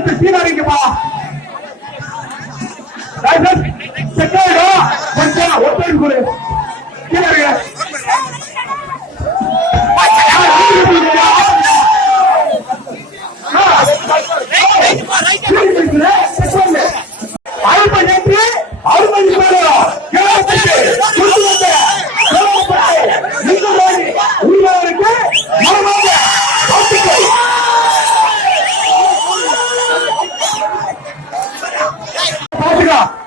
எடுத்து சீராடிக்குமா கொஞ்சம் ஒத்தடி கொடு சீராடுங்க அறுபது அறுபது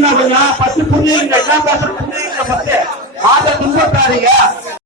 புரிஞ்சுக்கீங்க பத்து புரிஞ்சுக்கீங்க என்ன பேசுறது புரிஞ்சுக்கீங்க பத்து ஆக துன்பத்தாருங்க